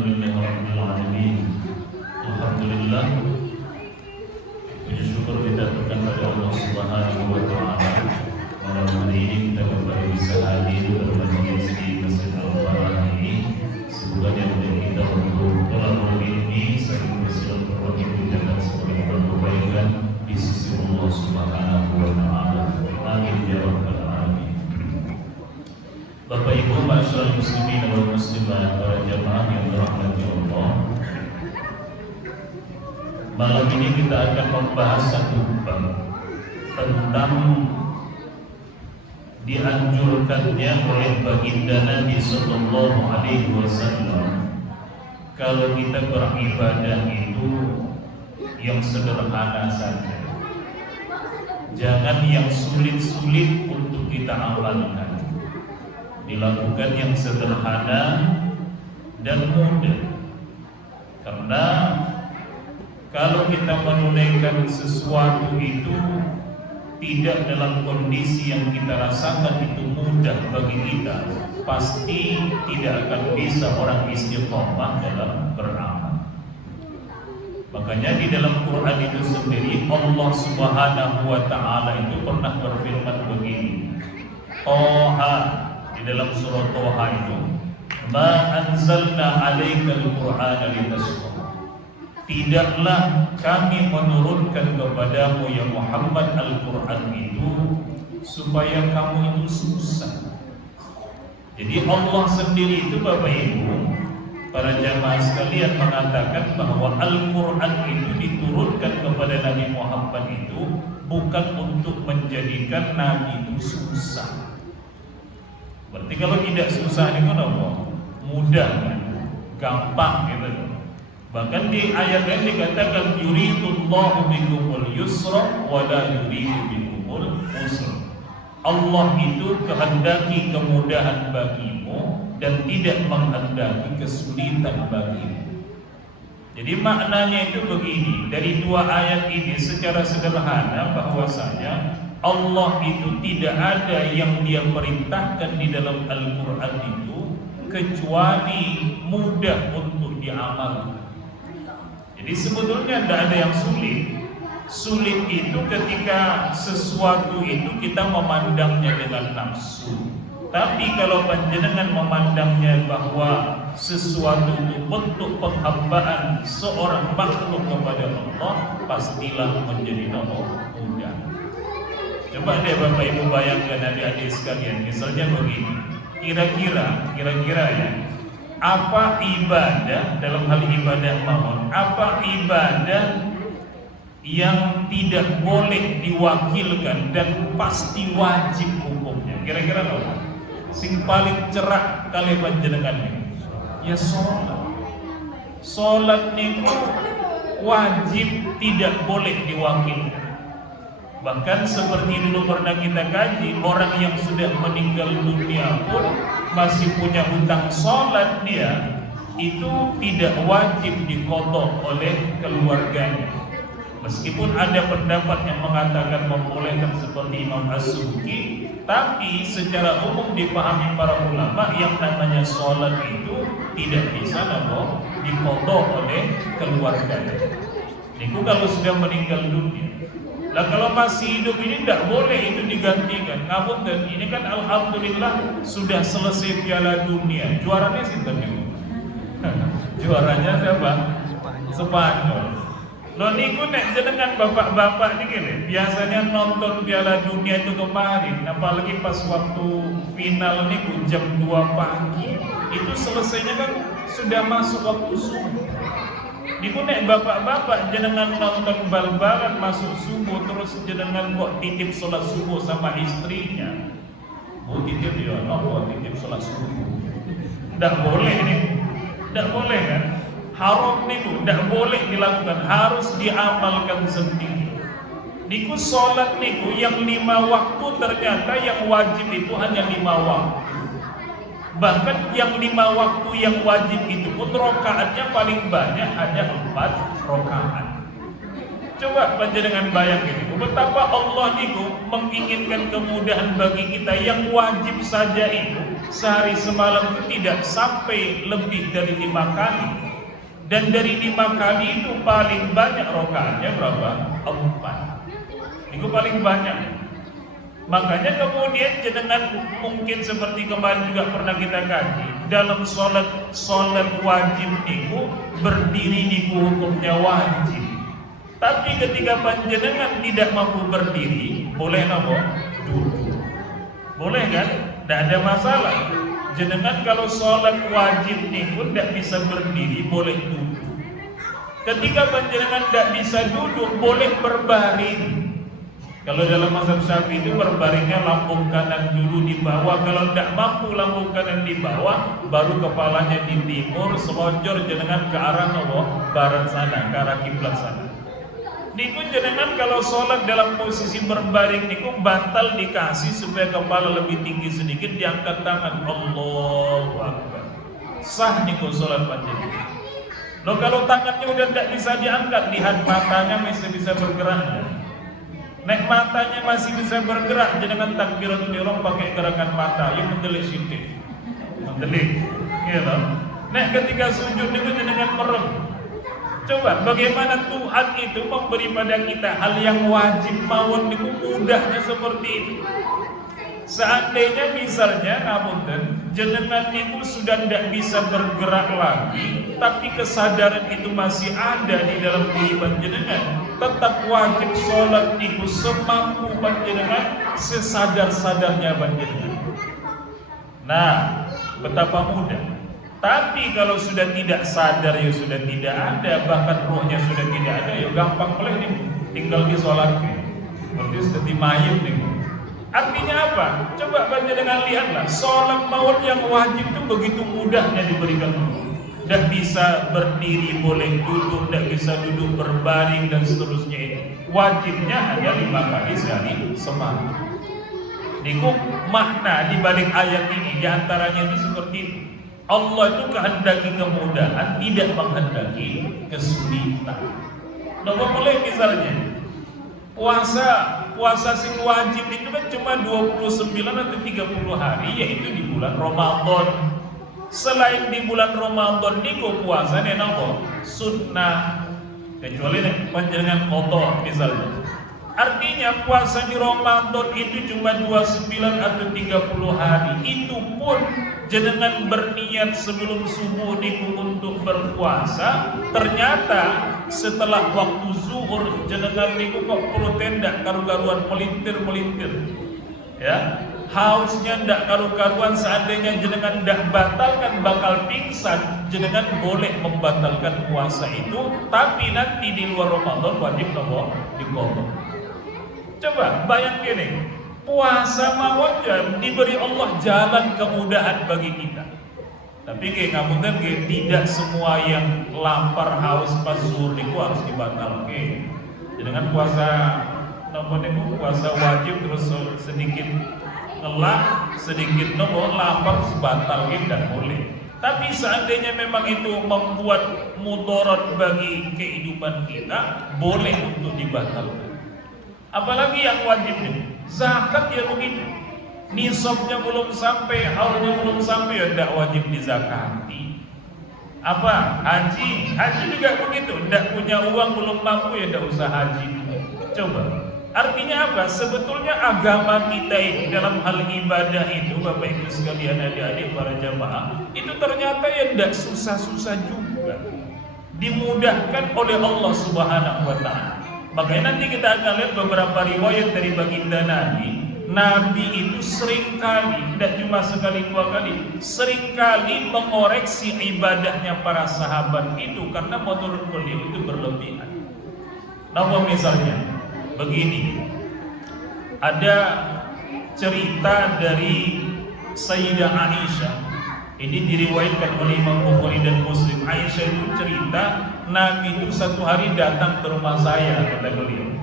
Alhamdulillahirrahmanirrahim. Alhamdulillah, puji syukur kita kepada Allah Subhanahu wa Ta'ala. Malam hari ini kita kembali bisa hadir pada majelis di Masjid Al-Farah ini. Semoga yang kita untuk tolong ini saling bersilaturahmi menjaga sebagai kebaikan di sisi Allah Subhanahu wa Ta'ala. Amin ya rabbal alamin. Bapak Ibu masyarakat muslimin dan muslimat, para jamaah yang dirahmati Allah, malam ini kita akan membahas satu bab tentang dianjurkannya oleh baginda Nabi Sallallahu Alaihi Wasallam kalau kita beribadah itu yang sederhana saja, jangan yang sulit-sulit untuk kita amalkan. Dilakukan yang sederhana dan mudah. Karena kalau kita menunaikan sesuatu itu tidak dalam kondisi yang kita rasakan itu mudah bagi kita, pasti tidak akan bisa orang istiqomah dalam beramal. Makanya di dalam Quran itu sendiri Allah Subhanahu wa Ta'ala itu pernah berfirman begini, Toha, di dalam surah Toha itu, Ma anzalna alaikal Qur'ana litasqa. Tidaklah kami menurunkan kepadamu ya Muhammad Al-Quran itu supaya kamu itu susah. Jadi Allah sendiri itu Bapak Ibu, para jamaah sekalian, mengatakan bahwa Al-Quran itu diturunkan kepada Nabi Muhammad itu bukan untuk menjadikan Nabi itu susah. Berarti kalau tidak susah itu apa? Mudah, gampang gitu. Bahkan di ayat lain dikatakan yuridullahu bikumul yusra wa la yuridu bikumul usra. Allah itu kehendaki kemudahan bagimu dan tidak menghendaki kesulitan bagimu. Jadi maknanya itu begini, dari dua ayat ini secara sederhana bahwasanya Allah itu tidak ada yang Dia perintahkan di dalam Al-Quran itu kecuali mudah untuk diamalkan. Jadi sebetulnya tidak ada yang sulit. Sulit itu ketika sesuatu itu kita memandangnya dengan nafsu. Tapi kalau panjenengan memandangnya bahwa sesuatu itu bentuk penghambaan seorang makhluk kepada Allah, pastilah menjadi mudah. Coba deh Bapak Ibu bayangkan adik-adik sekalian, misalnya begini, kira-kira ya, apa ibadah dalam hal ibadah mawon, apa ibadah yang tidak boleh diwakilkan dan pasti wajib hukumnya? Kira-kira apa? Sing paling cerah kali panjenengan ini, ya sholat. Sholat niku wajib, tidak boleh diwakilkan. Bahkan seperti dulu pernah kita kaji, orang yang sudah meninggal dunia pun masih punya hutang sholat, dia itu tidak wajib diqadha oleh keluarganya. Meskipun ada pendapat yang mengatakan membolehkan seperti Imam As-Subki, tapi secara umum dipahami para ulama yang namanya sholat itu tidak bisa diqadha oleh keluarganya. Itu kalau sudah meninggal dunia. Nah kalau masih hidup ini tidak boleh itu digantikan. Namun dan ini kan alhamdulillah sudah selesai Piala Dunia. Juaranya sinten niku? Juaranya siapa? Spanyol. Loh niku nek jenengan bapak-bapak niki biasanya nonton Piala Dunia itu kemarin, apalagi pas waktu final niku jam 2 pagi. Itu selesainya kan sudah masuk waktu subuh. Niku nek bapak-bapak jenengan nonton bal-balan masuk subuh terus jenengan kok titip sholat subuh sama istrinya. Bu titip ya, nopo titip sholat subuh. Tidak boleh nih, tidak boleh kan? Haram niku, tidak boleh dilakukan, harus diamalkan sendiri. Niku sholat niku yang 5 waktu ternyata yang wajib itu hanya 5 waktu. Bahkan yang 5 waktu yang wajib itu pun rokaatnya paling banyak hanya 4 rokaat. Coba panjenengan bayangin betapa Allah itu menginginkan kemudahan bagi kita yang wajib saja itu sehari semalam itu tidak sampai lebih dari 5 kali. Dan dari 5 kali itu paling banyak rokaatnya berapa? 4. Itu paling banyak. Makanya kemudian jenengan mungkin seperti kemarin juga pernah kita kaji, dalam sholat wajib niku berdiri niku hukumnya wajib. Tapi ketika panjenengan tidak mampu berdiri, boleh napa? Duduk. Boleh kan? Tidak ada masalah. Jenengan kalau sholat wajib niku tidak bisa berdiri, boleh duduk. Ketika panjenengan tidak bisa duduk, boleh berbaring. Kalau dalam mazhab Syafi'i itu berbaringnya lambung kanan dulu di bawah. Kalau tidak mampu lambung kanan di bawah, baru kepalanya di timur, selonjor jenengan ke arah barat sana, ke arah kiblat sana. Niku jenengan kalau sholat dalam posisi berbaring niku batal dikasih supaya kepala lebih tinggi sedikit, diangkat tangan, Allahu Akbar. Sah niku sholat panjenengan. Loh kalau tangannya udah tidak bisa diangkat, lihat matanya masih bisa bergerak. Nek matanya masih bisa bergerak, jangan takbiratul ihram pakai gerakan mata, yang mendelik sidik, mendelik, gitu. Nek ketika sujud itu jangan merem. Coba bagaimana Tuhan itu memberi pada kita hal yang wajib mawon itu mudahnya seperti itu. Seandainya misalnya, namun jenengan itu sudah tidak bisa bergerak lagi, tapi kesadaran itu masih ada di dalam diri panjenengan, tetap wajib sholat itu semampu panjenengan, sesadar-sadarnya panjenengan. Nah, betapa mudah. Tapi kalau sudah tidak sadar, ya sudah tidak ada, bahkan rohnya sudah tidak ada, ya gampang boleh nih, tinggal disolatkan. Berarti seperti mayat nih. Artinya apa? Coba panjenengan lihatlah, sholat maut yang wajib itu begitu mudahnya diberikan Allah. Tidak bisa berdiri, boleh duduk, tidak bisa duduk berbaring dan seterusnya itu. Wajibnya hanya 5 kali sehari semalam. Niku makna di balik ayat ini diantaranya itu seperti itu. Allah itu kehendaki kemudahan, tidak menghendaki kesulitan. Nah, boleh misalnya puasa sing wajib itu kan cuma 29 atau 30 hari, yaitu di bulan Ramadan. Selain di bulan Ramadan niku puasa napa? Sunnah. Kecuali panjenengan qadha misalnya. Artinya puasa di Ramadan itu cuma 29 atau 30 hari. Itu pun jenengan berniat sebelum subuh niku untuk berpuasa, ternyata setelah waktu zuhur jenengan niku kok perlu tendak karu-karuan melintir-melintir. Ya, hausnya ndak karu-karuan, seandainya jenengan ndak batalkan bakal pingsan, jenengan boleh membatalkan puasa itu, tapi nanti di luar Ramadan wajib diqadha. Coba bayangin nih, puasa mawon diberi Allah jalan kemudahan bagi kita. Tapi ngapunten tidak semua yang lapar haus pas zuhur niku harus dibatalkan. Dengan puasa puasa wajib terus sedikit ngelak, sedikit lapar batal tidak boleh. Tapi seandainya memang itu membuat mudarat bagi kehidupan kita, boleh untuk dibatalkan. Apalagi yang wajibnya zakat, ya begitu. Nisabnya belum sampai, haulnya belum sampai, ya tidak wajib dizakati. Apa? Haji juga begitu. Tidak punya uang, belum mampu, ya tidak usah haji. Coba. Artinya apa? Sebetulnya agama kita ini dalam hal ibadah itu, Bapak Ibu sekalian, adik-adik para jamaah, itu ternyata ya tidak susah-susah juga. Dimudahkan oleh Allah Subhanahu wa Ta'ala. Makanya nanti kita akan lihat beberapa riwayat dari baginda Nabi itu seringkali, tidak cuma sekali 2 kali, seringkali mengoreksi ibadahnya para sahabat itu karena menurut beliau itu berlebihan. Namun misalnya begini, ada cerita dari Sayyidah Aisyah. Ini diriwayatkan oleh Imam Bukhari dan Muslim. Aisyah itu cerita, Nabi itu satu hari datang ke rumah saya, kata beliau.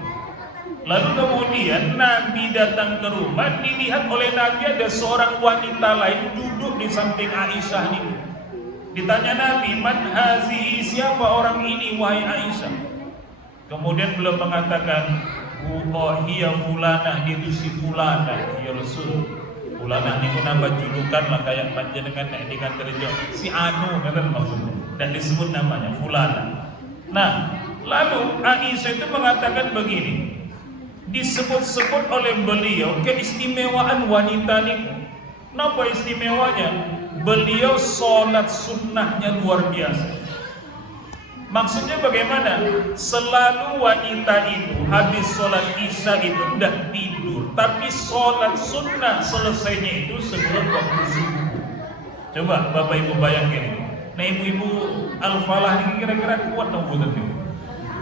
Lalu kemudian Nabi datang ke rumah, dilihat oleh Nabi ada seorang wanita lain duduk di samping Aisyah ini. Ditanya Nabi, man hazihi, siapa orang ini wahai Aisyah? Kemudian beliau mengatakan, hiya fulanah, itu si fulanah ya Rasul. Ulana niku nambah julukan lah kayak panjenengan nek di kantor si anu kan maksudnya, dan disebut namanya fulana. Nah, lalu Aisyah itu mengatakan begini, disebut-sebut oleh beliau keistimewaan wanita niku. Napa istimewanya? Beliau sholat sunnahnya luar biasa. Maksudnya bagaimana? Selalu wanita itu habis sholat isya itu tidak tidur, tapi sholat sunnah selesainya itu sebelum waktu subuh. Coba Bapak Ibu bayangin. Nah, ibu-ibu Al-Falah ini kira-kira kuat nggak tadi?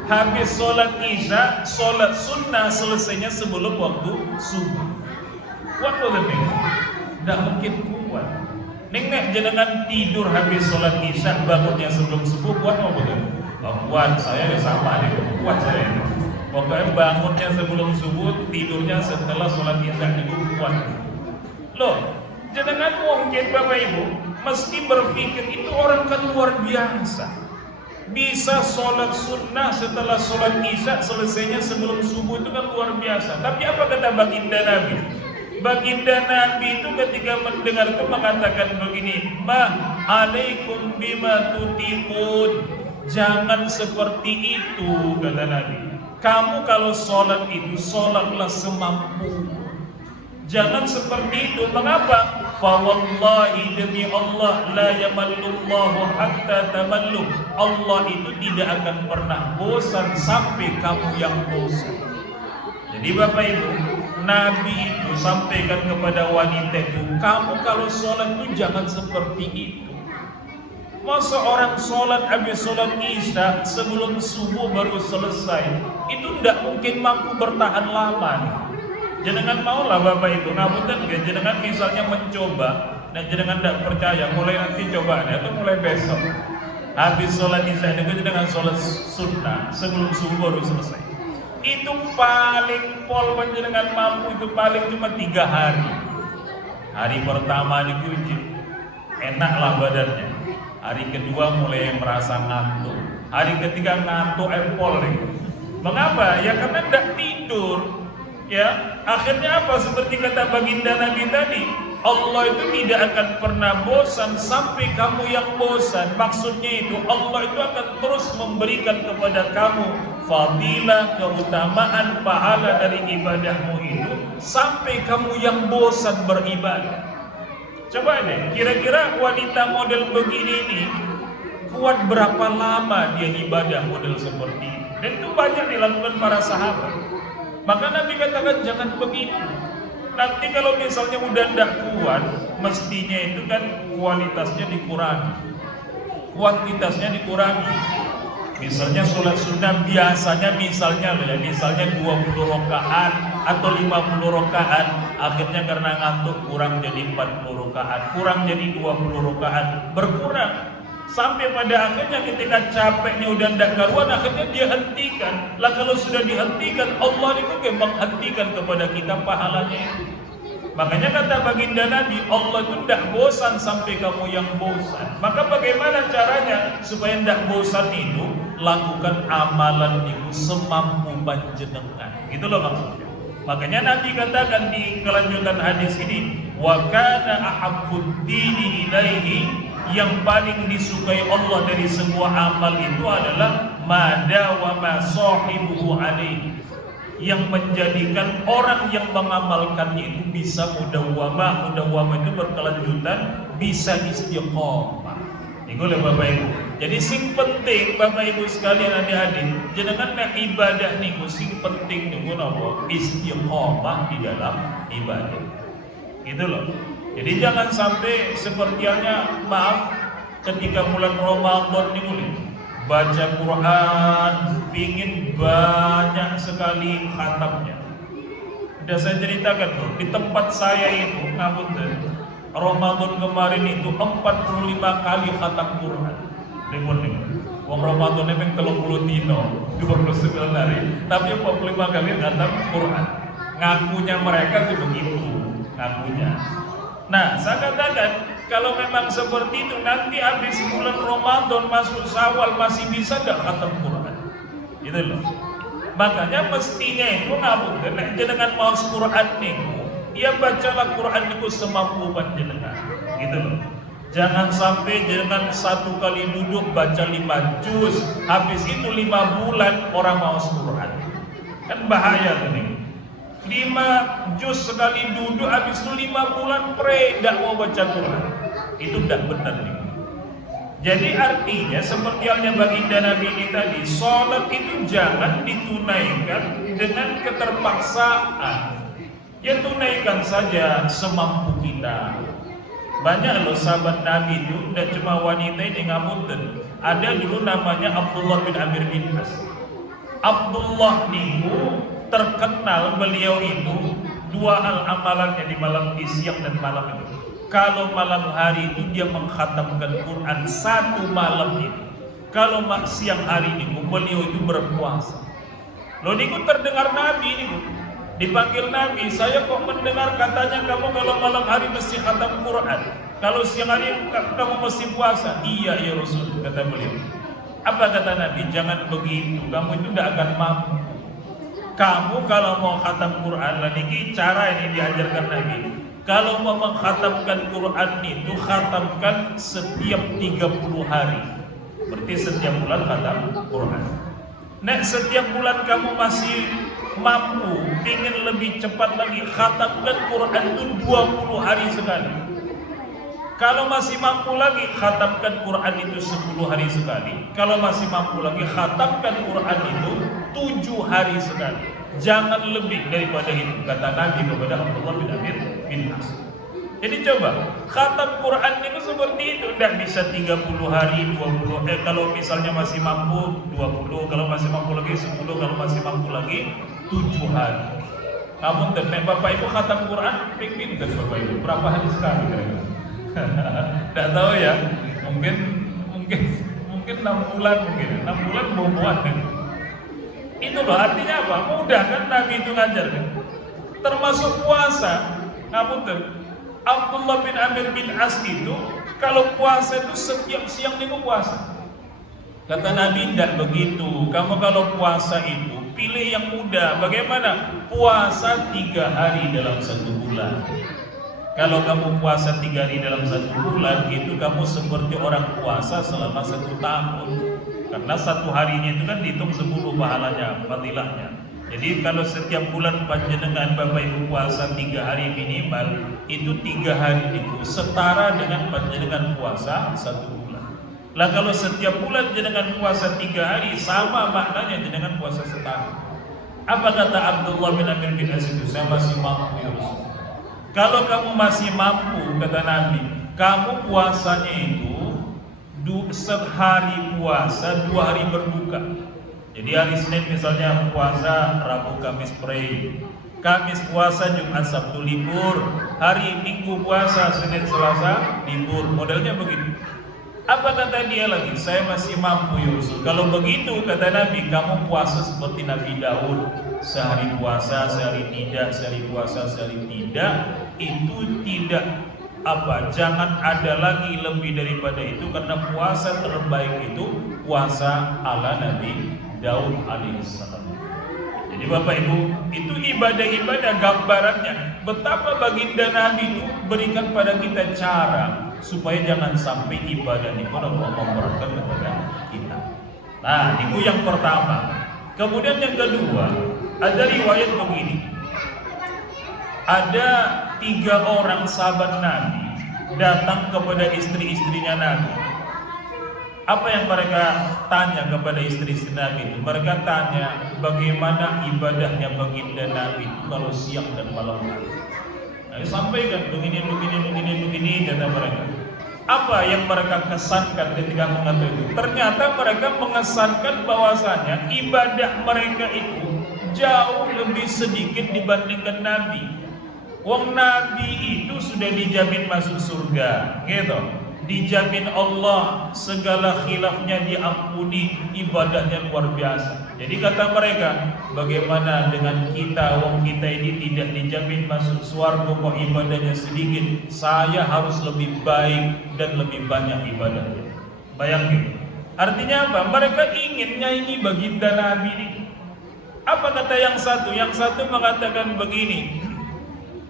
Habis sholat isya, sholat sunnah selesainya sebelum waktu subuh. Kuat nggak tadi? Tidak mungkin kuat. Nengnek jenengan tidur habis sholat isya, bangunnya sebelum subuh, kuat nggak betul? Oh, kuat, saya sama nih, kuat saya ini. Pokoknya bangunnya sebelum subuh, tidurnya setelah sholat isya itu kuat. Loh, jenengan mungkin Bapak Ibu mesti berpikir itu orang kan luar biasa. Bisa sholat sunnah setelah sholat isya selesainya sebelum subuh itu kan luar biasa. Tapi apa kata baginda Nabi? Baginda Nabi itu ketika mendengar itu mengatakan begini, "Ma alaikum bima tutiqun." Jangan seperti itu, kata Nabi. Kamu kalau sholat itu sholatlah semampu. Jangan seperti itu. Mengapa? Fa wallahi demi Allah la yamallullahu hatta tamallu. Allah itu tidak akan pernah bosan sampai kamu yang bosan. Jadi Bapak Ibu, Nabi itu sampaikan kepada wanita itu, kamu kalau sholat itu jangan seperti itu. Masa orang sholat habis sholat isya sebelum subuh baru selesai, itu tidak mungkin mampu bertahan lama nih. Jenengan maulah Bapak Ibu, ngapunten nggih, jenengan misalnya mencoba, dan jenengan tidak percaya, mulai nanti cobaannya itu mulai besok. Habis sholat isya itu jenengan sholat sunnah sebelum subuh baru selesai. Itu paling pol panjenengan mampu itu paling cuma 3 hari. Hari pertama diuji, enaklah badannya. Hari kedua mulai merasa ngantuk. Hari ketiga ngantuk empol nih. Mengapa? Ya karena tidak tidur. Ya, akhirnya apa? Seperti kata baginda Nabi tadi, Allah itu tidak akan pernah bosan sampai kamu yang bosan. Maksudnya itu Allah itu akan terus memberikan kepada kamu fadilah, keutamaan, pahala dari ibadahmu itu sampai kamu yang bosan beribadah. Coba deh, kira-kira wanita model begini ini kuat berapa lama dia ibadah model seperti ini? Dan itu banyak dilakukan para sahabat. Maka Nabi katakan jangan begitu. Nanti kalau misalnya udah tidak kuat, mestinya itu kan kualitasnya dikurangi, kuantitasnya dikurangi. Misalnya sholat sunnah biasanya misalnya 20 rakaat atau 50 rakaat, akhirnya karena ngantuk kurang jadi 40 rakaat, kurang jadi 20 rakaat, berkurang. Sampai pada akhirnya ketika capeknya udah tidak karuan, akhirnya dia hentikan. Lah kalau sudah dihentikan, Allah itu menghentikan kepada kita pahalanya itu. Makanya kata baginda Nabi, Allah itu tidak bosan sampai kamu yang bosan. Maka bagaimana caranya supaya tidak bosan itu? Lakukan amalan itu semampu panjenengan. Gitu loh maksudnya. Makanya Nabi katakan di kelanjutan hadis ini, wa kana ahabbud dini ilaihi, yang paling disukai Allah dari semua amal itu adalah mada wa ma sahibuhu alaihi, yang menjadikan orang yang mengamalkannya itu bisa mudawwamah itu berkelanjutan, bisa istiqomah. Iku lho Bapak Ibu. Jadi sing penting Bapak Ibu sekalian adik-adik, jenengan nek ibadah niku sing penting niku napa? Istiqomah di dalam ibadah. Gitu loh. Jadi jangan sampai sepertinya maaf ketika bulan Ramadan niku baca Quran, pingin banyak sekali khatamnya. Sudah saya ceritakan tuh, di tempat saya itu, ngapunten, Ramadan kemarin itu 45 kali khatam Quran. Wong Ramadan ini 30 dino, 29 hari, tapi 45 kali khatam Quran. Ngakunya mereka sih begitu, ngakunya. Nah, saya katakan kalau memang seperti itu, nanti habis bulan Ramadan masuk Syawal masih bisa enggak khatam Quran? Gitu loh. Makanya mestinya itu ngapunten nek jenengan maos Quran niku, Ya bacalah Quran itu semampu panjenengan, gitu loh. Jangan sampai dengan satu kali duduk baca 5 juz, habis itu 5 bulan orang mau Quran. Kan bahaya tuh nih. 5 juz sekali duduk, habis itu 5 bulan tidak mau baca Quran. Itu tidak benar nih. Jadi artinya seperti halnya baginda Nabi ini tadi, sholat itu jangan ditunaikan dengan keterpaksaan. Ya tunaikan saja semampu kita. Banyak loh sahabat Nabi itu, tidak cuma wanita ini ngapunten. Ada dulu namanya Abdullah bin Amir bin As. Abdullah niku terkenal beliau itu 2 hal amalannya di siang dan malam itu. Kalau malam hari itu dia mengkhatamkan Quran 1 malam itu. Kalau siang hari niku beliau itu berpuasa. Loh niku terdengar Nabi niku. Dipanggil Nabi, saya kok mendengar katanya kamu kalau malam hari mesti khatam Quran, kalau siang hari kamu mesti puasa. Iya ya Rasul, kata beliau. Apa kata Nabi? Jangan begitu, kamu itu tidak akan mampu. Kamu kalau mau khatam Quran, ini cara ini diajarkan Nabi. Kalau mau mengkhatamkan Quran itu khatamkan setiap 30 hari. Berarti setiap bulan khatam Quran. Nek setiap bulan kamu masih mampu, ingin lebih cepat lagi, khatamkan Quran itu 20 hari sekali. Kalau masih mampu lagi, khatamkan Quran itu 10 hari sekali. Kalau masih mampu lagi, khatamkan Quran itu 7 hari sekali. Jangan lebih daripada itu, kata Nabi kepada Abdullah bin Amir bin As. Jadi coba, khatam Quran itu seperti itu. Tidak bisa 30 hari, 20. Kalau misalnya masih mampu 20, kalau masih mampu lagi 10, kalau masih mampu lagi 7 hari. Kamu dan Bapak Ibu khatam Quran, pinter Bapak Ibu. Berapa hari sekali kira-kira? Tidak tahu ya. Mungkin 6 bulan mungkin. 6 bulan boboan kan. Itu loh artinya apa? Mudah kan Nabi itu ngajar kan. Termasuk puasa. Ngapunten. Abdullah bin Amir bin As itu kalau puasa itu setiap siang minggu puasa. Kata Nabi tidak begitu. Kamu kalau puasa itu pilih yang mudah. Bagaimana? Puasa 3 hari dalam 1 bulan. Kalau kamu puasa 3 hari dalam 1 bulan, itu kamu seperti orang puasa selama 1 tahun. Karena 1 harinya itu kan dihitung 10 pahalanya, fadilahnya. Jadi kalau setiap bulan panjenengan Bapak Ibu puasa 3 hari minimal, itu 3 hari itu setara dengan panjenengan puasa 1 bulan. Lah kalau setiap bulan jenengan puasa 3 hari, sama maknanya jenengan puasa setahun. Apa kata Abdullah bin Amir bin As itu? Saya masih mampu ya Rasul. Kalau kamu masih mampu, kata Nabi, kamu puasanya itu sehari puasa, 2 hari berbuka. Jadi hari Senin misalnya puasa, Rabu, Kamis pray, Kamis puasa, Jumat, Sabtu libur, hari Minggu puasa, Senin, Selasa libur. Modelnya begitu. Apa kata dia lagi? Saya masih mampu ya Rasul. Kalau begitu kata Nabi, kamu puasa seperti Nabi Daud, sehari puasa, sehari tidak, sehari puasa, sehari tidak. Itu tidak jangan ada lagi lebih daripada itu, karena puasa terbaik itu puasa ala Nabi Daud alaihissalam. Jadi Bapak Ibu, itu ibadah-ibadah gambarannya betapa baginda Nabi itu berikan pada kita cara supaya jangan sampai ibadah itu Allah memberatkan kepada kita. Nah, itu yang pertama. Kemudian yang kedua, ada riwayat begini. Ada 3 orang sahabat Nabi datang kepada istri-istrinya Nabi. Apa yang mereka tanya kepada istri-istri Nabi itu? Mereka tanya bagaimana ibadahnya baginda Nabi itu kalau siang dan malam hari. Nah, sampaikan begini kata mereka. Apa yang mereka kesankan ketika mengatakan itu? Ternyata mereka mengesankan bahwasanya ibadah mereka itu jauh lebih sedikit dibandingkan Nabi. Wong Nabi itu sudah dijamin masuk surga, gitu. Dijamin Allah, segala khilafnya diampuni, ibadahnya luar biasa. Jadi kata mereka, bagaimana dengan kita? Wong kita ini tidak dijamin masuk surga, kok ibadahnya sedikit. Saya harus lebih baik dan lebih banyak ibadahnya. Bayangin. Artinya apa? Mereka ingin nyanyi baginda Nabi ini. Apa kata yang satu? Yang satu mengatakan begini.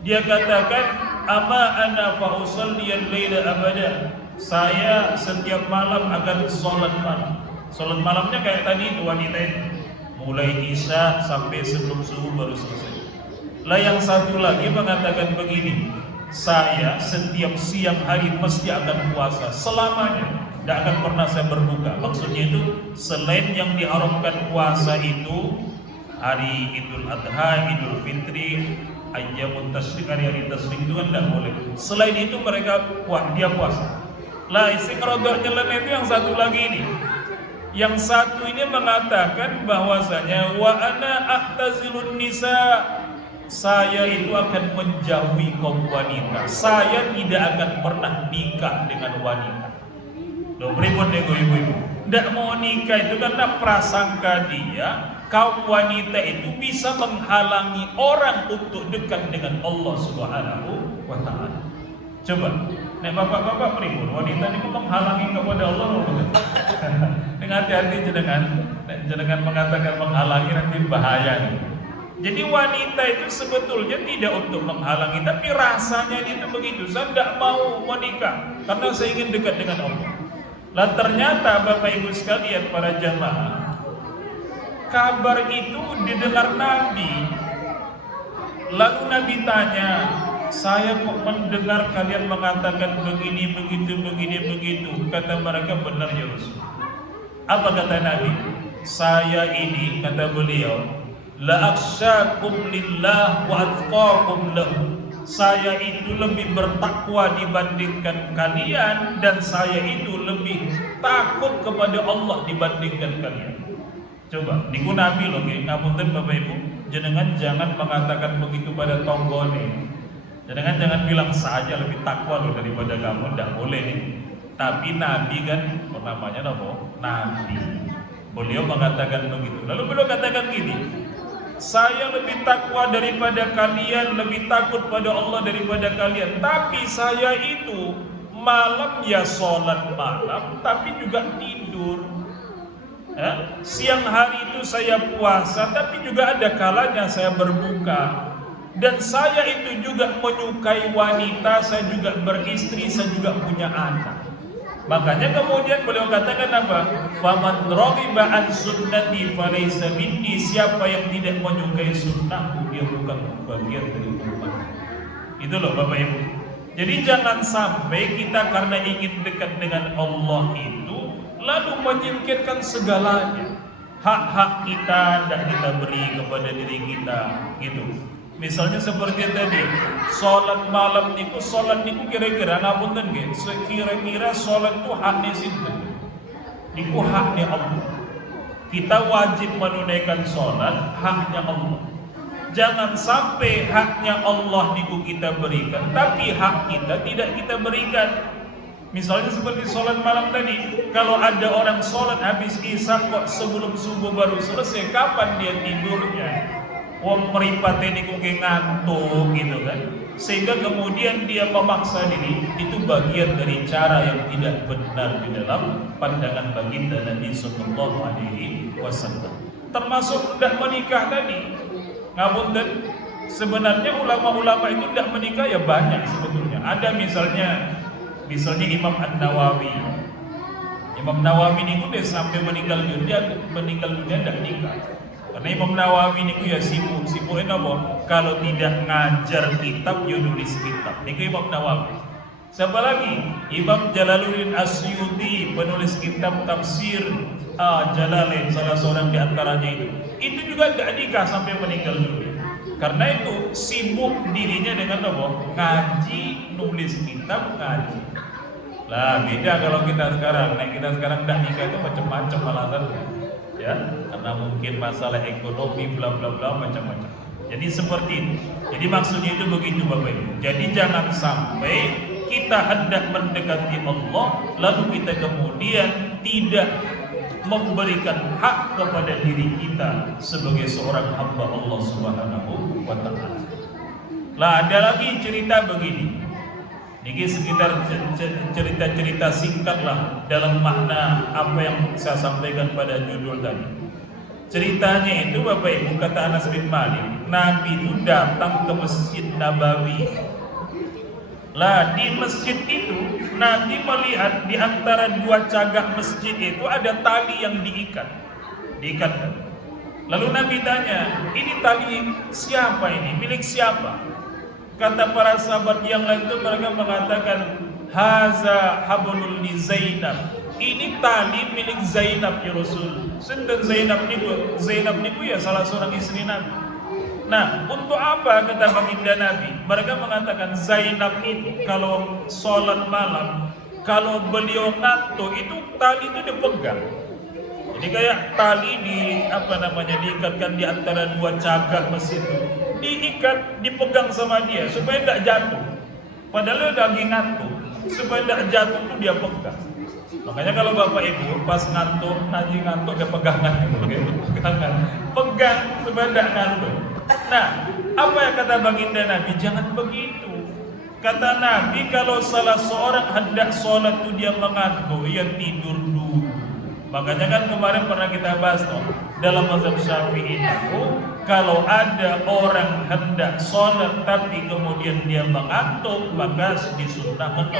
Dia katakan, ama ana fa usalli al-laila abada. Saya setiap malam akan sholat malam. Sholat malamnya kayak tadi itu wanita itu, mulai isya sampai sebelum subuh baru selesai. Lah yang satu lagi mengatakan begini, saya setiap siang hari mesti akan puasa selamanya, tidak akan pernah saya berbuka. Maksudnya itu selain yang diharamkan puasa itu hari Idul Adha, Idul Fitri, Ayyamun Tasyrik, hari-hari tasyrik itu kan tidak boleh. Selain itu mereka dia puasa. Lah isi kerodoknya itu yang satu lagi ini. Yang satu ini mengatakan bahwasanya wa ana a'tazilun nisa, saya itu akan menjauhi kaum wanita. Saya tidak akan pernah nikah dengan wanita. Loh, beribun deh ibu-ibu. Tidak mau nikah itu karena prasangka dia kaum wanita itu bisa menghalangi orang untuk dekat dengan Allah Subhanahu wa Ta'ala. Coba, nek bapak-bapak pribun, wanita ini menghalangi kepada Allah. Dengan hati-hati jenengan mengatakan menghalangi, nanti bahaya nih. Jadi wanita itu sebetulnya tidak untuk menghalangi, tapi rasanya itu begitu. Saya tidak mau menikah karena saya ingin dekat dengan Allah. Lah ternyata Bapak Ibu sekalian para jamaah, kabar itu didengar Nabi. Lalu Nabi tanya, saya kok mendengar kalian mengatakan begini, begitu. Kata mereka, benar ya Rasul. Apa kata Nabi? Saya ini, kata beliau, la akhsyakum lillah wa atqakum lahu. Saya itu lebih bertakwa dibandingkan kalian, dan saya itu lebih takut kepada Allah dibandingkan kalian. Coba, niku Nabi loh, ngapunten Bapak Ibu, jenengan jangan mengatakan begitu pada tonggo nih. Jangan bilang saja lebih takwa loh daripada kamu, tidak boleh nih. Tapi Nabi kan namanya apa? Nabi. Beliau mengatakan begitu. Lalu beliau katakan gini, saya lebih takwa daripada kalian, lebih takut pada Allah daripada kalian. Tapi saya itu malam ya sholat malam, tapi juga tidur. Siang hari itu saya puasa, tapi juga ada kalanya saya berbuka. Dan saya itu juga menyukai wanita, saya juga beristri, saya juga punya anak. Makanya kemudian beliau katakan apa? Faman raghiba an sunnati falaysa minni. Siapa yang tidak menyukai sunnahku, dia bukan bagian dari umat. Itu loh Bapak Ibu. Jadi jangan sampai kita karena ingin dekat dengan Allah itu lalu menyingkirkan segalanya. Hak-hak kita tidak kita beri kepada diri kita, gitu. Misalnya seperti tadi, sholat malam niku, sholat niku kira-kira ngapunten nggih, kira-kira sholat itu haknya sinten? Niku haknya Allah. Kita wajib menunaikan sholat, haknya Allah. Jangan sampai haknya Allah niku kita berikan, tapi hak kita tidak kita berikan. Misalnya seperti sholat malam tadi, kalau ada orang sholat habis isya kok sebelum subuh baru selesai, kapan dia tidurnya? Wong meripat ini kok ngantuk gitu kan, sehingga kemudian dia memaksa diri. Itu bagian dari cara yang tidak benar di dalam pandangan baginda Nabi Sallallahu Alaihi Wasallam. Termasuk tidak menikah tadi. Ngapunten, sebenarnya ulama-ulama itu tidak menikah ya banyak sebetulnya. Ada misalnya Imam An-Nawawi. Imam Nawawi ini dia sampai meninggal dunia tidak nikah. Karena Imam Nawawi niku ya sibuk apa? Kalau tidak ngajar kitab, ya nulis kitab. Niku Imam Nawawi. Siapa lagi? Imam Jalaluddin Asyuti, penulis kitab tafsir Jalalain, salah seorang di antaranya itu. Itu juga tidak nikah sampai meninggal dunia. Karena itu sibuk dirinya dengan apa? Ngaji, nulis kitab, ngaji. Lah beda kalau kita sekarang. Kita sekarang tidak nikah itu macam-macam alasannya. Ya, karena mungkin masalah ekonomi bla bla bla macam-macam. Jadi seperti itu. Jadi maksudnya itu begitu Bapak Ibu. Jadi jangan sampai kita hendak mendekati Allah lalu kita kemudian tidak memberikan hak kepada diri kita sebagai seorang hamba Allah Subhanahu wa Ta'ala. Lah ada lagi cerita begini. Ini sekitar cerita-cerita singkat lah dalam makna apa yang saya sampaikan pada judul tadi. Ceritanya itu Bapak Ibu, kata Anas bin Malik, Nabi itu datang ke Masjid Nabawi. Lah di masjid itu Nabi melihat di antara dua cagak masjid itu ada tali yang diikatkan. Lalu Nabi tanya, ini tali siapa ini? Milik siapa? Kata para sahabat yang lain itu mereka mengatakan, haza hablul li Zainab. Ini tali milik Zainab ya Rasul. Sedang Zainab niku ya salah seorang istri Nabi. Nah, untuk apa kata baginda Nabi? Mereka mengatakan Zainab itu kalau sholat malam, kalau beliau ngantuk itu tali itu dipegang. Jadi kayak tali diikatkan di antara dua cagak masjid itu. Dipegang sama dia supaya tidak jatuh. Padahal dia lagi ngantuk, supaya tidak jatuh itu dia pegang. Makanya kalau Bapak Ibu pas ngantuk dia pegangan, pegang supaya tidak ngantuk. Nah, apa yang kata baginda Nabi? Jangan begitu. Kata Nabi, kalau salah seorang hendak sholat itu dia mengantuk, ia tidur dulu. Makanya kan kemarin pernah kita bahas dalam mazhab Syafi'i itu, kalau ada orang hendak sholat tapi kemudian dia mengantuk, maka disunnahkan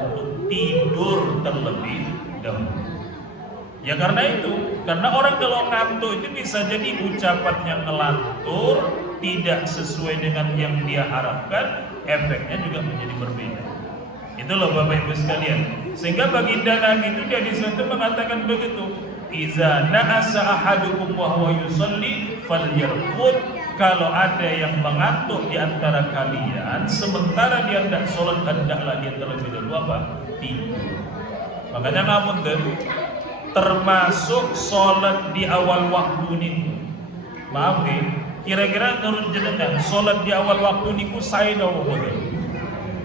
untuk tidur terlebih dahulu. Ya karena orang kalau ngantuk itu bisa jadi ucapannya ngelantur, tidak sesuai dengan yang dia harapkan, efeknya juga menjadi berbeda. Itu loh Bapak Ibu sekalian. Sehingga baginda Nabi itu dia di situ mengatakan begitu. Iza na'asa ahadukum wa huwa yusalli falyarqud. Kalau ada yang mengantuk di antara kalian sementara dia hendak sholat, hendaklah dia terlebih dahulu tidur. Makanya ngamun termasuk sholat di awal waktu niku. Maaf nih, kira-kira menurut jenengan sholat di awal waktu niku saya tahu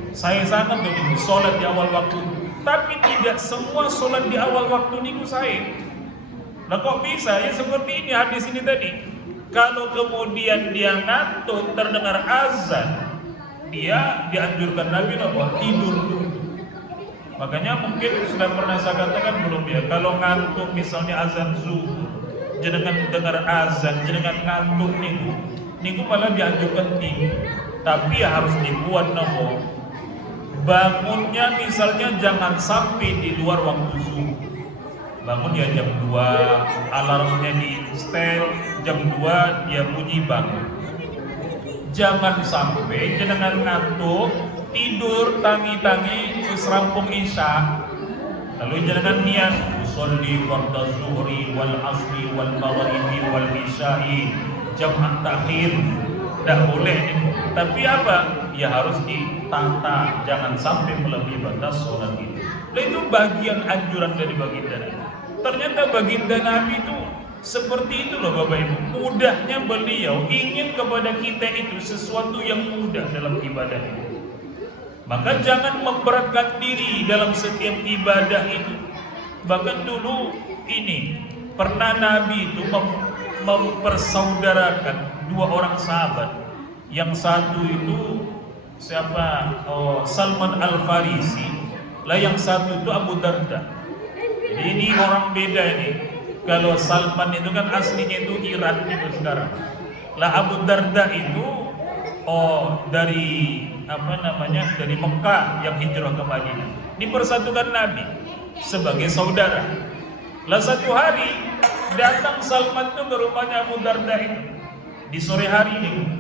saya sangat tuh sholat di awal waktu, tapi tidak semua sholat di awal waktu niku saya. Nah kok bisa ya seperti ini hadis ini tadi? Kalau kemudian dia ngantuk terdengar azan, dia dianjurkan Nabi tidur dulu. Makanya mungkin sudah pernah saya katakan belum ya, kalau ngantuk misalnya azan zuhur, jenengan dengar azan, jenengan ngantuk niku malah dianjurkan tidur. Tapi ya harus dibuat bangunnya misalnya jangan sampai di luar waktu zuhur. Bangun ya jam 2, alarmnya di setel, jam 2 dia bunyi bangun. Jangan sampai jenengan ngantuk, tidur tangi-tangi serampung isya, lalu jenengan niat usolli fardhu zuhri wal asri wal maghribi wal isya'i jam'at ta'khir. Tidak boleh. Tapi apa? Ya harus ditata, jangan sampai melebihi batas sholat itu. Nah, itu bagian anjuran dari baginda Nabi. Ternyata baginda Nabi itu seperti itu loh Bapak Ibu. Mudahnya beliau ingin kepada kita itu sesuatu yang mudah dalam ibadah itu. Maka jangan memberatkan diri dalam setiap ibadah itu. Bahkan dulu ini pernah Nabi itu mempersaudarakan dua orang sahabat. Yang satu itu siapa? Salman Al-Farisi. Lah yang satu itu Abu Darda. Jadi ini orang beda ini. Kalau Salman itu kan aslinya itu Iran itu sekarang. Lah Abu Darda itu dari dari Mekah yang hijrah ke Madinah. Dipersatukan Nabi sebagai saudara. Lah satu hari datang Salman itu ke rumahnya Abu Darda itu di sore hari ini.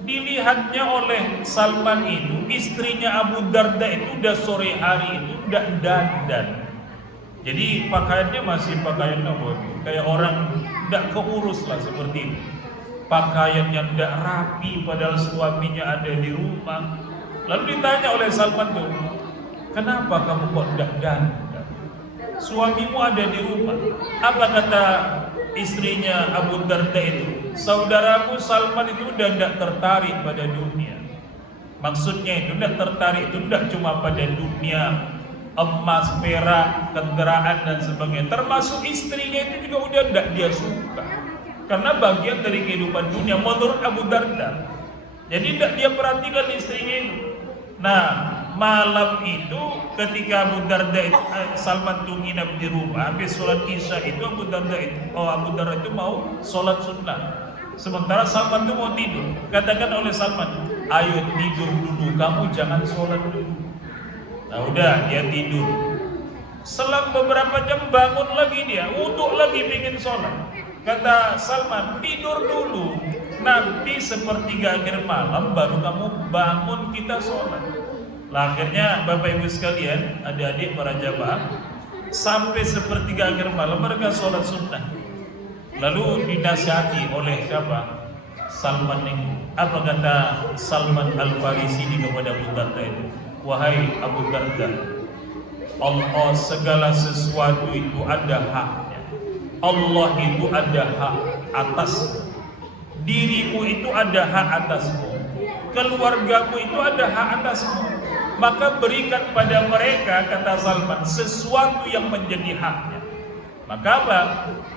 Dilihatnya oleh Salman itu istrinya Abu Darda itu udah sore hari itu udah dandan. Jadi pakaiannya masih pakaian kayak orang tidak keurus lah seperti itu. Pakaian yang tidak rapi padahal suaminya ada di rumah. Lalu ditanya oleh Salman tuh, kenapa kamu kok tidak dandan? Suamimu ada di rumah. Apa kata istrinya Abu Darda itu? Saudaramu Salman itu udah tidak tertarik pada dunia. Maksudnya itu tidak tertarik itu tidak cuma pada dunia emas, perak, kendaraan dan sebagainya. Termasuk istrinya itu juga udah tidak dia suka. Karena bagian dari kehidupan dunia menurut Abu Darda. Jadi tidak dia perhatikan istrinya itu. Nah, malam itu ketika Abu Darda Salman itu nginap di rumah, habis sholat isya itu Abu Darda itu mau sholat sunnah. Sementara Salman itu mau tidur. Katakan oleh Salman, ayo tidur dulu, kamu jangan sholat dulu. Nah udah, dia tidur. Selang beberapa jam bangun lagi dia, wudhu lagi pengen sholat. Kata Salman, tidur dulu, nanti sepertiga akhir malam baru kamu bangun kita sholat. Lah akhirnya Bapak Ibu sekalian, adik-adik para jamaah, sampai sepertiga akhir malam mereka sholat sunnah. Lalu dinasihati oleh siapa? Salman ini. Apa kata Salman Al-Farisi ini kepada Abu Darda itu? Wahai Abu Darda, Allah segala sesuatu itu ada haknya. Allah itu ada hak atas dirimu, itu ada hak atasmu. Keluargamu itu ada hak atasmu. Maka berikan pada mereka, kata Salman, sesuatu yang menjadi haknya. Maka apa?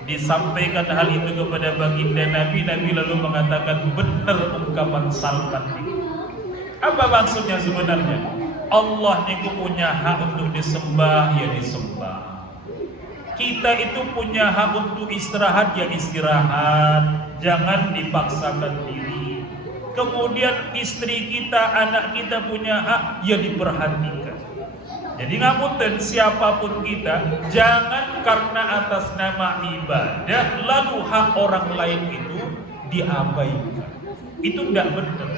Disampaikan hal itu kepada baginda Nabi. Nabi lalu mengatakan, benar ungkapan Salman ini. Apa maksudnya sebenarnya? Allah itu punya hak untuk disembah, ya disembah. Kita itu punya hak untuk istirahat, ya istirahat. Jangan dipaksakan diri. Kemudian istri kita, anak kita punya hak, ya diperhatikan. Jadi ngapunten, siapapun kita, jangan karena atas nama ibadah lalu hak orang lain itu diabaikan. Itu tidak benar.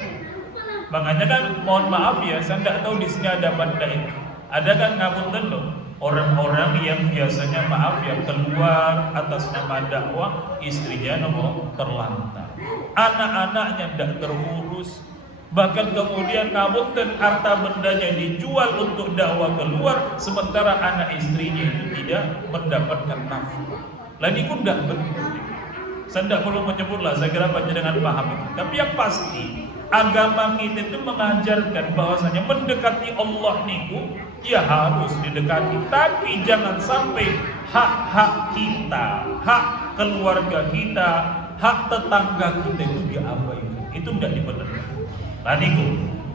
Makanya kan mohon maaf ya, saya tidak tahu di sini ada benda itu. Ada kan ngapunten loh, orang-orang yang biasanya maaf ya keluar atas nama dakwah, istrinya terlantar, anak-anaknya tidak terurus. Bahkan kemudian ngapunten, harta bendanya dijual untuk dakwah keluar, sementara anak istrinya itu tidak mendapatkan nafkah. Lah ini pun tidak benar. Saya tidak perlu menyebutlah, saya kira panjenengan paham itu. Tapi yang pasti agama kita itu mengajarkan bahwasanya mendekati Allah niku ya harus didekati, tapi jangan sampai hak-hak kita, hak keluarga kita, hak tetangga kita itu diabaikan. Itu tidak dibenarkan.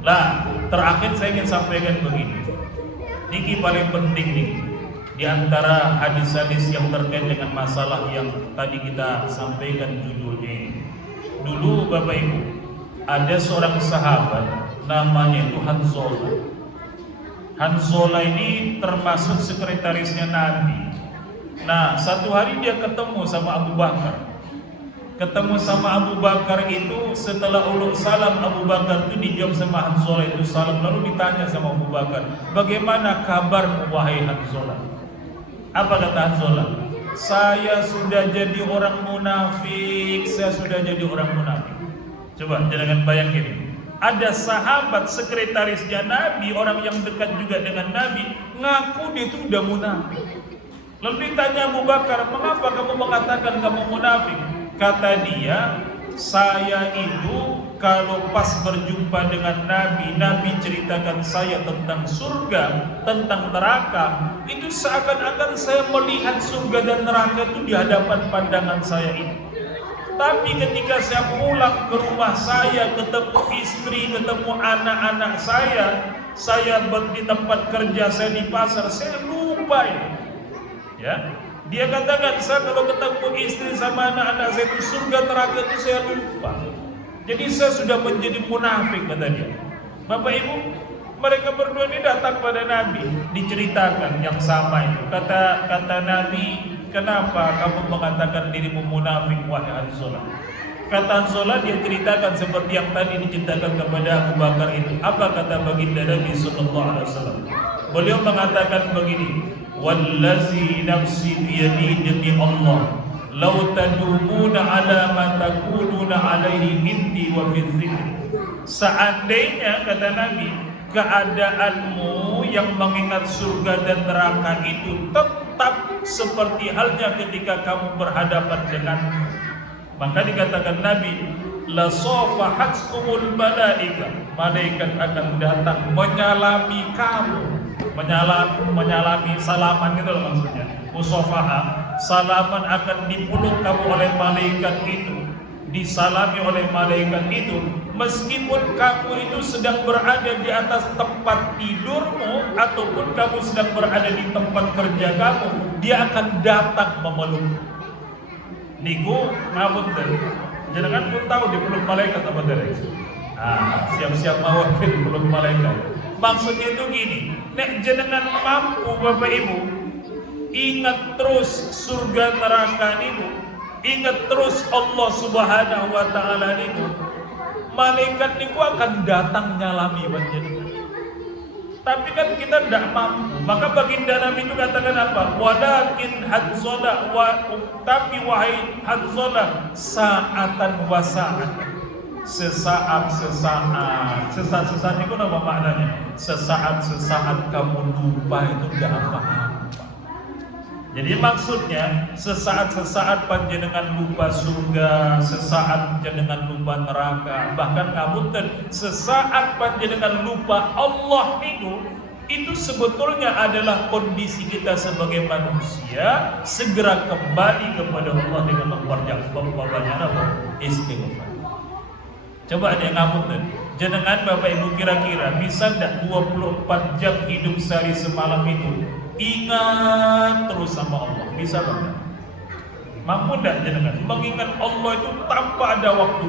Lah, terakhir saya ingin sampaikan begini. Niki paling penting nih di antara hadis-hadis yang terkait dengan masalah yang tadi kita sampaikan judulnya ini. Dulu Bapak Ibu, ada seorang sahabat namanya itu Hanzola. Hanzola ini termasuk sekretarisnya Nabi. Nah, satu hari dia ketemu sama Abu Bakar. Ketemu sama Abu Bakar itu setelah uluk salam, Abu Bakar itu dijawab sama Hanzola itu salam. Lalu ditanya sama Abu Bakar, bagaimana kabarmu wahai Hanzola? Apa kata Hanzola? Saya sudah jadi orang munafik. Saya sudah jadi orang munafik. Coba jangan bayangin, ada sahabat sekretarisnya Nabi, orang yang dekat juga dengan Nabi, ngaku dia itu udah munafik. Lalu ditanya Abu Bakar, mengapa kamu mengatakan kamu munafik? Kata dia, saya itu kalau pas berjumpa dengan Nabi, Nabi ceritakan saya tentang surga, tentang neraka, itu seakan-akan saya melihat surga dan neraka itu di hadapan pandangan saya ini. Tapi ketika saya pulang ke rumah saya, ketemu istri, ketemu anak-anak saya di tempat kerja saya di pasar, saya lupa ya. Dia katakan, saya kalau ketemu istri sama anak-anak saya itu surga neraka itu saya lupa. Jadi saya sudah menjadi munafik, kata dia. Bapak Ibu, mereka berdua ini datang pada Nabi, diceritakan yang sama itu. Kata Nabi, kenapa kamu mengatakan dirimu munafik wahai Hanzola? Kata Hanzola, dia ceritakan seperti yang tadi diceritakan kepada Abu Bakar itu. Apa kata baginda Nabi SAW? Beliau mengatakan begini, wallazi nafsi biyadi, demi Allah, lau tadumuna ala ma takununa alaihi indi wa fi dzikr. Seandainya, kata Nabi, keadaanmu yang mengingat surga dan neraka itu tetap seperti halnya ketika kamu berhadapan dengan, maka dikatakan Nabi, la safahatkumul malaika, malaikat akan datang menyalami kamu, menyalami salaman itu loh maksudnya. Musafaha, salaman akan dipeluk kamu oleh malaikat itu, disalami oleh malaikat itu, meskipun kamu itu sedang berada di atas tempat tidurmu ataupun kamu sedang berada di tempat kerja kamu, dia akan datang memelukmu. Niku ngapunten, jenengan pun tahu di peluk malaikat apa derek. Siap-siap mau di peluk malaikat. Maksudnya itu gini, nek jenengan mampu Bapak Ibu, ingat terus surga neraka niku, ingat terus Allah Subhanahu wa taala niku, malaikat niku akan datang nyalami panjenengan. Tapi kan kita tidak mampu, maka baginda Nabi itu katakan apa? Walakin hadzola tapi wahai hadzola sa'atan wa sa'atan. Sesaat itu apa maknanya? Sesaat kamu lupa itu tidak apa-apa. Jadi maksudnya sesaat panjenengan lupa surga, sesaat panjenengan lupa neraka, bahkan ngapunten sesaat panjenengan lupa Allah itu sebetulnya adalah kondisi kita sebagai manusia segera kembali kepada Allah dengan memperbanyak istighfar. Coba ada yang ngapunten, jenengan Bapak Ibu kira-kira bisa tidak 24 jam hidup sehari semalam itu ingat terus sama Allah? Bisa enggak? Mampu enggak jenengan mengingat Allah itu tanpa ada waktu?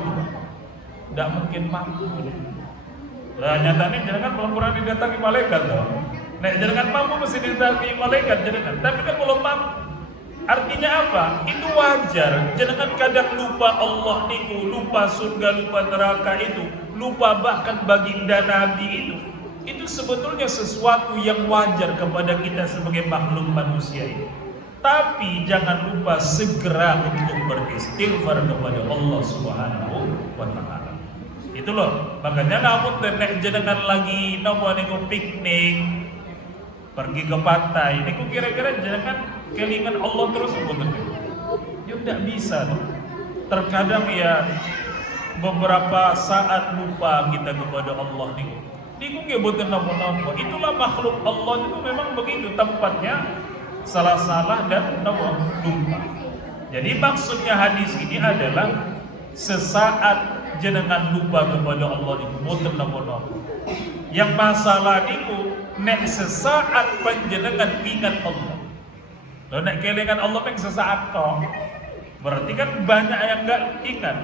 Enggak mungkin mampu. Nah, nyatanya jenengan belum pernah didatangi malaikat loh. Nek jenengan mampu mesti didatangi malaikat jenengan, tapi kan belum mampu. Artinya apa? Itu wajar. Jenengan kadang lupa Allah niku, lupa surga, lupa neraka itu, lupa bahkan baginda Nabi itu. Itu sebetulnya sesuatu yang wajar kepada kita sebagai makhluk manusia ini. Tapi jangan lupa segera untuk beristighfar kepada Allah Subhanahu wa taala. Itu loh. Makanya namun nek jenengan lagi nopo niku piknik, pergi ke pantai, niku kira-kira jenengan kelingan Allah terus mboten? Ya tidak bisa loh. Terkadang ya beberapa saat lupa kita kepada Allah niku. Niku nggih boten napa-napa. Itulah makhluk Allah itu memang begitu tempatnya salah-salah dan lupa. Jadi maksudnya hadis ini adalah sesaat jenengan lupa kepada Allah niku boten napa-napa. Yang masalah niku nek sesaat panjenengan ingat Allah. Loh nek kelingan Allah nek sesaat toh. Berarti kan banyak yang enggak ingat.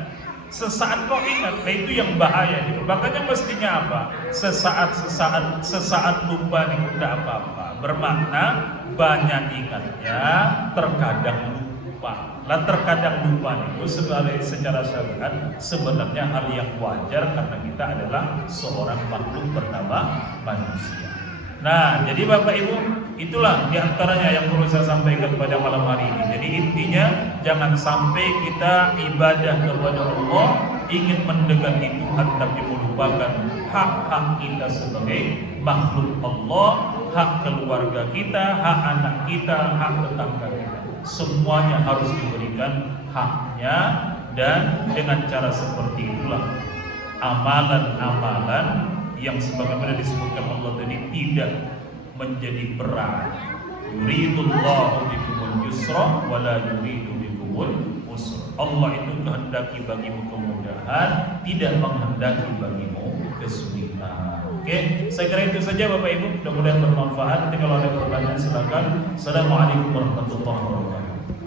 Sesaat kok ingat, nah itu yang bahaya nih. Makanya mestinya apa? Sesaat lupa nih tidak apa-apa. Bermakna banyak ingatnya, terkadang lupa. Lah terkadang lupa nih secara syariat sebenarnya hal yang wajar karena kita adalah seorang makhluk bernama manusia. Nah, jadi Bapak Ibu, itulah diantaranya yang perlu saya sampaikan pada malam hari ini. Jadi intinya jangan sampai kita ibadah kepada Allah ingin mendekati Tuhan tapi melupakan hak-hak kita sebagai makhluk Allah, hak keluarga kita, hak anak kita, hak tetangga kita. Semuanya harus diberikan haknya dan dengan cara seperti itulah amalan-amalan yang sebagaimana disebutkan Allah tadi tidak menjadi berat. Yuridullahu bikumul yusra wa la yuridu bikumul usra. Allah itu kehendaki bagimu kemudahan, tidak menghendaki bagimu kesulitan. Oke, saya kira itu saja Bapak Ibu, mudah-mudahan bermanfaat. Nanti kalau ada pertanyaan silakan. Assalamualaikum warahmatullahi wabarakatuh.